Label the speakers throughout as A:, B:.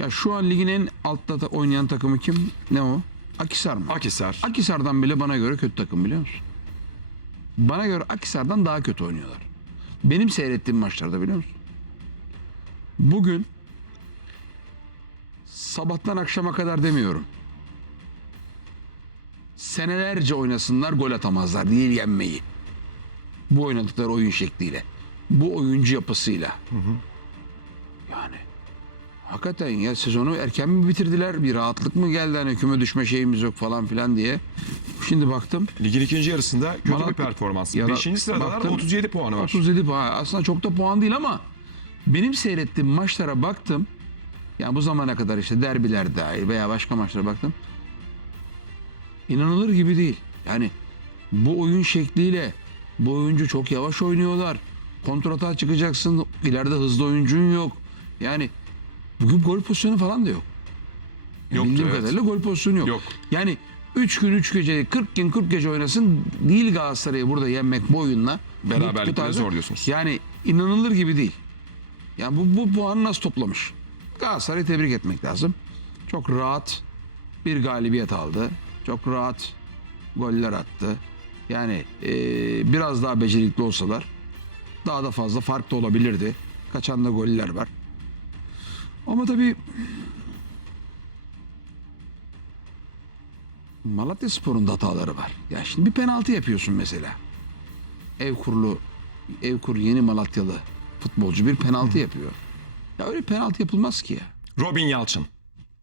A: Ya şu an ligin en altta da oynayan takımı kim? Ne o? Akisar mı?
B: Akisar.
A: Akisar'dan bile bana göre kötü takım biliyor musun? Bana göre Akisar'dan daha kötü oynuyorlar. Benim seyrettiğim maçlarda biliyor musun? Bugün sabahtan akşama kadar demiyorum. Senelerce oynasınlar gol atamazlar değil yenmeyi. Bu oynadıkları oyun şekliyle. Bu oyuncu yapısıyla. Yani hakikaten ya sezonu erken mi bitirdiler? Bir rahatlık mı geldi hani küme düşme şeyimiz yok falan filan diye. Şimdi baktım.
B: Ligin ikinci yarısında kötü
A: Malatya-
B: bir performans.
A: Ya da-
B: Beşinci sıradalar
A: baktım,
B: 37 puanı var.
A: 37 puan. Aslında çok da puan değil ama benim seyrettiğim maçlara baktım. Yani bu zamana kadar işte derbiler dahil veya başka maçlara baktım. İnanılır gibi değil. Yani bu oyun şekliyle bu oyuncu çok yavaş oynuyorlar. Kontrata çıkacaksın. ileride hızlı oyuncun yok. Yani bugün gol pozisyonu falan da yok.
B: Yoktu,
A: Bildiğim
B: evet.
A: kadarıyla gol pozisyonu yok.
B: Yok.
A: Yani 3 gün 3 gece 40 gün 40 gece oynasın değil Galatasaray'ı burada yenmek bu oyunla.
B: Beraberlikleri
A: Bu tarzda-
B: zorluyorsunuz.
A: Yani inanılır gibi değil. Yani bu, bu puanı nasıl toplamış? Galatasaray'ı tebrik etmek lazım. Çok rahat bir galibiyet aldı. Çok rahat goller attı. Yani eee, biraz daha becerikli olsalar daha da fazla fark da olabilirdi. Kaçan da goller var. Ama tabii Malatya Spor'un da hataları var. Ya şimdi bir penaltı yapıyorsun mesela. Ev kurulu, ev kur yeni Malatyalı futbolcu bir penaltı yapıyor. Ya öyle penaltı yapılmaz ki ya.
B: Robin Yalçın.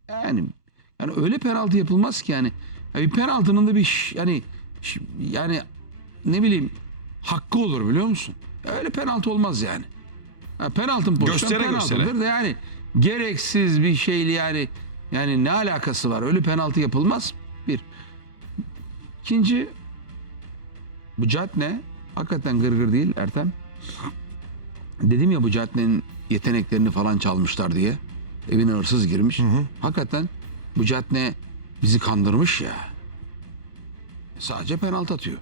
A: Yani yani öyle penaltı yapılmaz ki yani. Ya bir penaltının da bir yani yani ne bileyim hakkı olur biliyor musun? Ya öyle penaltı olmaz yani. Ya penaltın pozisyon
B: Göstere
A: penaltıdır
B: göstere.
A: yani gereksiz bir şeyli yani yani ne alakası var? Öyle penaltı yapılmaz. Bir. İkinci bu Catne hakikaten gırgır değil Ertem. Dedim ya bu Catne'nin yeteneklerini falan çalmışlar diye. Evine hırsız girmiş. Hakikaten bu Catne bizi kandırmış ya. Sadece penaltı atıyor.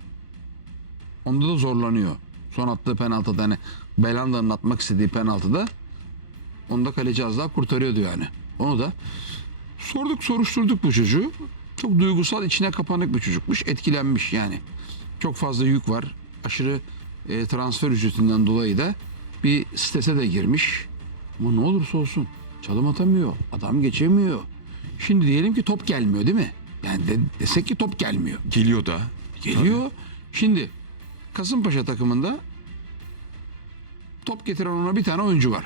A: Onda da zorlanıyor. Son attığı penaltıda hani Belanda'nın atmak istediği penaltıda onu da kaleci az daha kurtarıyordu yani. Onu da sorduk soruşturduk bu çocuğu. Çok duygusal içine kapanık bir çocukmuş. Etkilenmiş yani. Çok fazla yük var. Aşırı e, transfer ücretinden dolayı da bir strese de girmiş. Ama ne olursa olsun çalım atamıyor. Adam geçemiyor. Şimdi diyelim ki top gelmiyor değil mi? Yani de, desek ki top gelmiyor.
B: Geliyor da.
A: Geliyor. Şimdi Kasımpaşa takımında top getiren ona bir tane oyuncu var.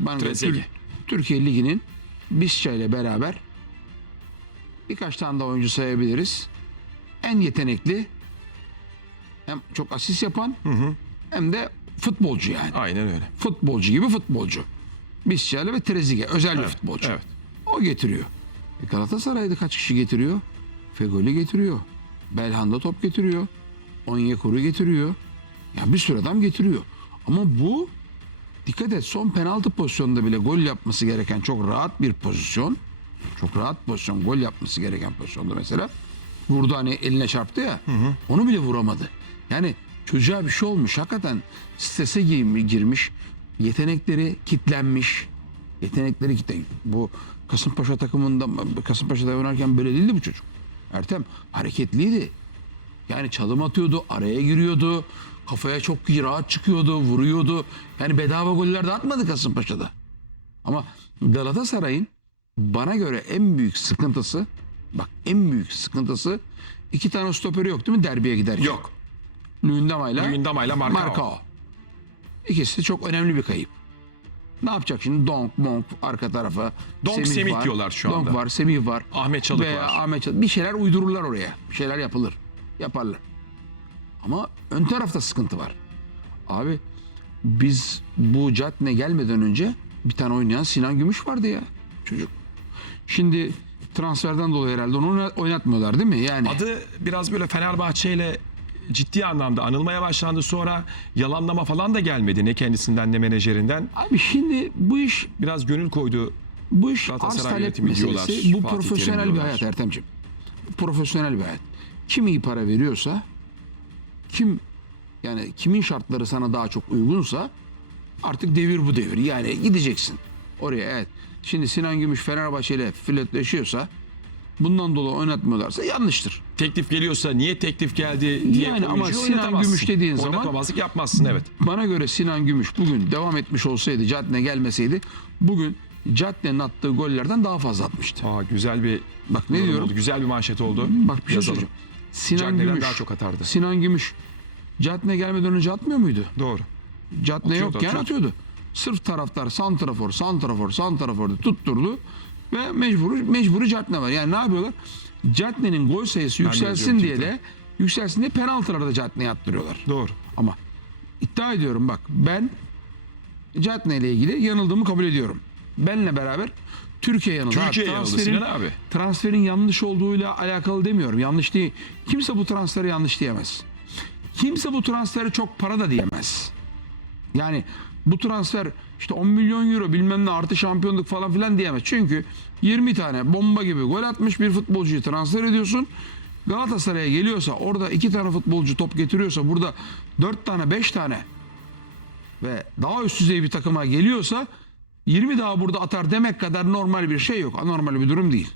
A: Ben
B: Trezeguet.
A: Türkiye Ligi'nin Bisca ile beraber birkaç tane daha oyuncu sayabiliriz. En yetenekli hem çok asist yapan hem de futbolcu yani.
B: Aynen öyle.
A: Futbolcu gibi futbolcu. Bisca ile ve Trezeguet özel bir futbolcu.
B: evet.
A: O getiriyor. E Galatasaray'da kaç kişi getiriyor? Fegoli getiriyor. Belhanda top getiriyor. Onyekuru getiriyor. Ya bir sürü adam getiriyor. Ama bu dikkat et son penaltı pozisyonunda bile gol yapması gereken çok rahat bir pozisyon. Çok rahat pozisyon gol yapması gereken pozisyonda mesela. Vurdu hani eline çarptı ya. Onu bile vuramadı. Yani çocuğa bir şey olmuş. Hakikaten strese gir- girmiş. Yetenekleri kitlenmiş. Yetenekleri kitle. Bu Kasımpaşa takımında Kasımpaşa'da oynarken böyle değildi bu çocuk. Ertem hareketliydi. Yani çalım atıyordu, araya giriyordu. Kafaya çok iyi rahat çıkıyordu, vuruyordu. Yani bedava goller de atmadı Kasımpaşa'da. Ama Galatasaray'ın bana göre en büyük sıkıntısı, bak en büyük sıkıntısı iki tane stoperi yok değil mi derbiye giderken?
B: Yok.
A: Luyendama'yla
B: Luyendama'yla Marcao.
A: Marcao. İkisi de çok önemli bir kayıp. Ne yapacak şimdi? Donk, Monk arka tarafa.
B: Donk, Semih diyorlar şu anda.
A: Donk var, Semih var.
B: Ahmet Çalık
A: Veya
B: var.
A: Ahmet Çalık. Bir şeyler uydururlar oraya. Bir şeyler yapılır. Yaparlar. Ama ön tarafta sıkıntı var. Abi biz bu Catne gelmeden önce bir tane oynayan Sinan Gümüş vardı ya. Çocuk. Şimdi transferden dolayı herhalde onu oyna- oynatmıyorlar değil mi? Yani
B: Adı biraz böyle Fenerbahçe ile ciddi anlamda anılmaya başlandı. Sonra yalanlama falan da gelmedi. Ne kendisinden ne menajerinden.
A: abi şimdi bu iş
B: Biraz gönül koydu.
A: Bu iş arz talep meselesi. Bu
B: Fatih
A: profesyonel bir hayat Ertemciğim. Profesyonel bir hayat. Kim iyi para veriyorsa, kim yani kimin şartları sana daha çok uygunsa artık devir bu devir. Yani gideceksin. Oraya evet. Şimdi Sinan Gümüş Fenerbahçe ile flörtleşiyorsa bundan dolayı oynatmıyorlarsa yanlıştır.
B: Teklif geliyorsa niye teklif geldi diye
A: Yani ama Sinan. Gümüş dediğin zaman-
B: yapmazsın evet.
A: Bana göre Sinan Gümüş bugün devam etmiş olsaydı Cadne gelmeseydi bugün Cadne'nin attığı gollerden daha fazla atmıştı.
B: Aa, güzel bir
A: Bak ne
B: yorum
A: diyorum?
B: oldu. Güzel bir manşet oldu.
A: Bak bir şey
B: Yazalım.
A: söyleyeceğim. Sinan
B: Cagney'den
A: Gümüş
B: daha çok atardı.
A: Sinan Gümüş Cadne gelmeden önce atmıyor muydu?
B: Doğru.
A: Cadne
B: Atıyordu,
A: yokken
B: atıyordu.
A: atıyordu. Sırf taraftar santrafor, santrafor, santrafor tutturdu ve mecburi mecburi Cadne var. Yani ne yapıyorlar? Cadne'nin gol sayısı
B: de
A: yükselsin diye de yükselsin diye penaltılarda Cadne'ye attırıyorlar.
B: Doğru.
A: Ama iddia ediyorum bak ben Cadne ile ilgili yanıldığımı kabul ediyorum. Benle beraber Türkiye yanıldı.
B: Türkiye yanıldı
A: transferin-
B: Sinan abi.
A: Transferin yanlış olduğuyla alakalı demiyorum. Yanlış değil. Kimse bu transferi yanlış diyemez. Kimse bu transferi çok para da diyemez. Yani bu transfer işte 10 milyon euro bilmem ne artı şampiyonluk falan filan diyemez. Çünkü 20 tane bomba gibi gol atmış bir futbolcuyu transfer ediyorsun. Galatasaray'a geliyorsa orada iki tane futbolcu top getiriyorsa burada 4 tane 5 tane ve daha üst düzey bir takıma geliyorsa 20 daha burada atar demek kadar normal bir şey yok. Anormal bir durum değil.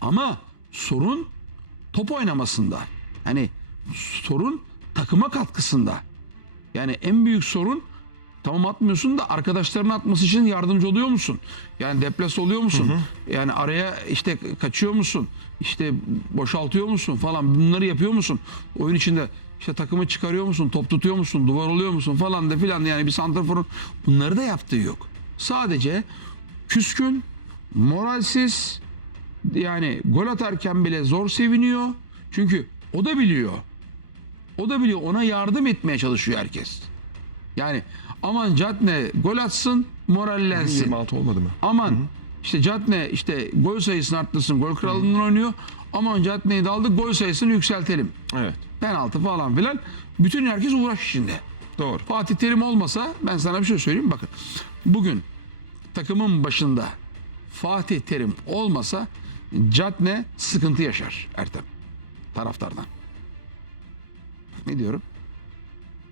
A: Ama sorun top oynamasında. Hani sorun takıma katkısında. Yani en büyük sorun tamam atmıyorsun da arkadaşlarının atması için yardımcı oluyor musun? Yani deplas oluyor musun? Yani araya işte kaçıyor musun? İşte boşaltıyor musun falan bunları yapıyor musun? Oyun içinde işte takımı çıkarıyor musun? Top tutuyor musun? Duvar oluyor musun? Falan da filan yani bir santraforun bunları da yaptığı yok. Sadece küskün, moralsiz, yani gol atarken bile zor seviniyor. Çünkü o da biliyor. O da biliyor. Ona yardım etmeye çalışıyor herkes. Yani aman Cadne gol atsın, morallensin.
B: 26 olmadı mı?
A: Aman işte Cadne işte gol sayısını arttırsın. Gol krallığından oynuyor. Aman Cadne'yi de aldık gol sayısını yükseltelim.
B: Evet.
A: Penaltı falan filan. Bütün herkes uğraş içinde.
B: Doğru.
A: Fatih Terim olmasa ben sana bir şey söyleyeyim bakın. Bugün takımın başında Fatih Terim olmasa Cadne sıkıntı yaşar Ertem taraftardan. Ne diyorum?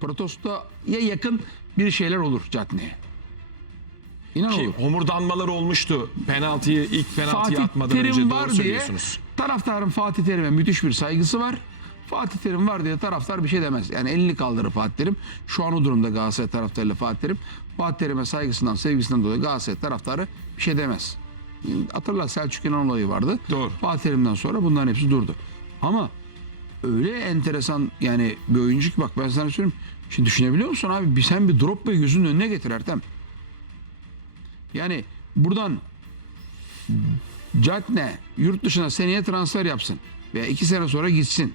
A: Protosta'ya yakın bir şeyler olur Cadne'ye. İnan
B: Ki
A: olur.
B: homurdanmalar olmuştu. Penaltıyı ilk penaltıyı
A: Fatih
B: atmadan önce
A: Terim
B: doğru
A: var diye
B: söylüyorsunuz.
A: taraftarın Fatih Terim'e müthiş bir saygısı var. Fatih Terim var diye taraftar bir şey demez. Yani elini kaldırır Fatih Terim. Şu an o durumda Galatasaray taraftarıyla Fatih Terim. Fatih Terim'e saygısından, sevgisinden dolayı Galatasaray taraftarı bir şey demez. Hatırla Selçuk İnan olayı vardı.
B: Doğru.
A: Fatih Terim'den sonra bunların hepsi durdu. Ama öyle enteresan yani bir oyuncu ki bak ben sana söyleyeyim. Şimdi düşünebiliyor musun abi? Bir, sen bir drop gözünün önüne getir Ertem. Yani buradan Cadne yurt dışına seneye transfer yapsın veya iki sene sonra gitsin.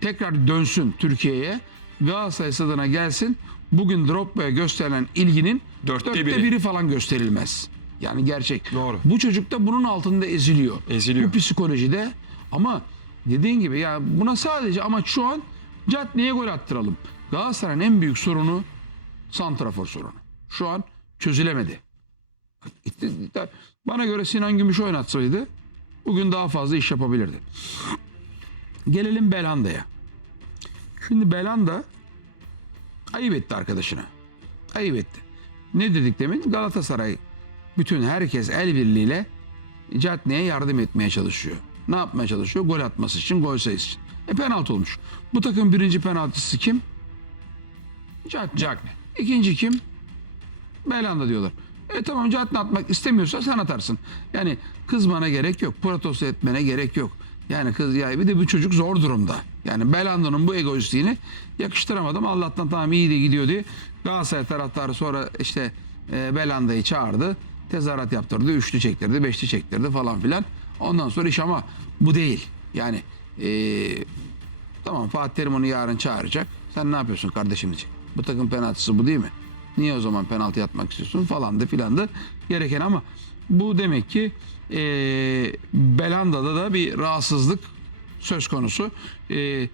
A: Tekrar dönsün Türkiye'ye. Galatasaray stadına gelsin. Bugün Drogba'ya gösterilen ilginin
B: Dörtte
A: dörtte,
B: biri.
A: biri. falan gösterilmez. Yani gerçek.
B: Doğru.
A: Bu çocuk da bunun altında eziliyor.
B: Eziliyor.
A: Bu psikolojide ama dediğin gibi ya buna sadece ama şu an Cadne'ye gol attıralım. Galatasaray'ın en büyük sorunu santrafor sorunu. Şu an çözülemedi. Bana göre Sinan Gümüş oynatsaydı bugün daha fazla iş yapabilirdi. Gelelim Belanda'ya. Şimdi Belanda ayıp etti arkadaşına. Ayıp etti. Ne dedik demin? Galatasaray bütün herkes el birliğiyle Cadne'ye yardım etmeye çalışıyor. Ne yapmaya çalışıyor? Gol atması için, gol sayısı için. E penaltı olmuş. Bu takım birinci penaltısı kim?
B: Cagne.
A: İkinci kim? Belanda diyorlar. E tamam Cadne atmak istemiyorsa sen atarsın. Yani kızmana gerek yok. Protesto etmene gerek yok. Yani kız ya bir de bu çocuk zor durumda. Yani Belanda'nın bu egoistliğini yakıştıramadım. Allah'tan tamam iyi de gidiyor diye. Galatasaray taraftarı sonra işte e, Belanda'yı çağırdı. Tezahürat yaptırdı. Üçlü çektirdi, beşli çektirdi falan filan. Ondan sonra iş ama bu değil. Yani e, Tamam Fatih Terim onu yarın çağıracak. Sen ne yapıyorsun kardeşim diyecek. Bu takım penaltısı bu değil mi? Niye o zaman penaltı atmak istiyorsun falan da filan da gereken ama bu demek ki eee Belanda'da da bir rahatsızlık söz konusu. Eee,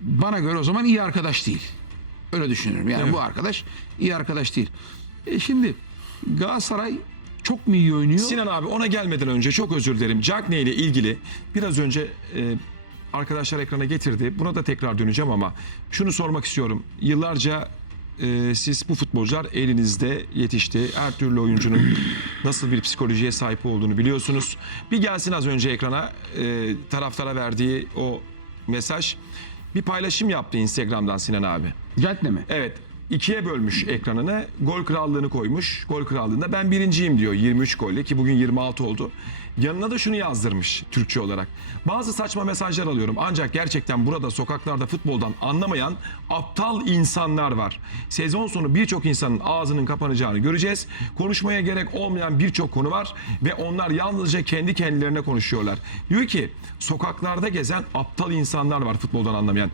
A: bana göre o zaman iyi arkadaş değil. Öyle düşünüyorum. Yani
B: Evet.
A: bu arkadaş iyi arkadaş değil. E şimdi Galatasaray çok mu iyi oynuyor?
B: Sinan abi ona gelmeden önce çok özür dilerim. Cagne ile ilgili biraz önce e, arkadaşlar ekrana getirdi. Buna da tekrar döneceğim ama şunu sormak istiyorum. Yıllarca e, siz bu futbolcular elinizde yetişti. Her türlü oyuncunun nasıl bir psikolojiye sahip olduğunu biliyorsunuz. Bir gelsin az önce ekrana e, taraftara verdiği o mesaj. Bir paylaşım yaptı Instagram'dan Sinan abi.
A: Catne mi?
B: Evet ikiye bölmüş ekranını. Gol krallığını koymuş. Gol krallığında ben birinciyim diyor 23 golle ki bugün 26 oldu. Yanına da şunu yazdırmış Türkçe olarak. Bazı saçma mesajlar alıyorum ancak gerçekten burada sokaklarda futboldan anlamayan aptal insanlar var. Sezon sonu birçok insanın ağzının kapanacağını göreceğiz. Konuşmaya gerek olmayan birçok konu var ve onlar yalnızca kendi kendilerine konuşuyorlar. Diyor ki sokaklarda gezen aptal insanlar var futboldan anlamayan.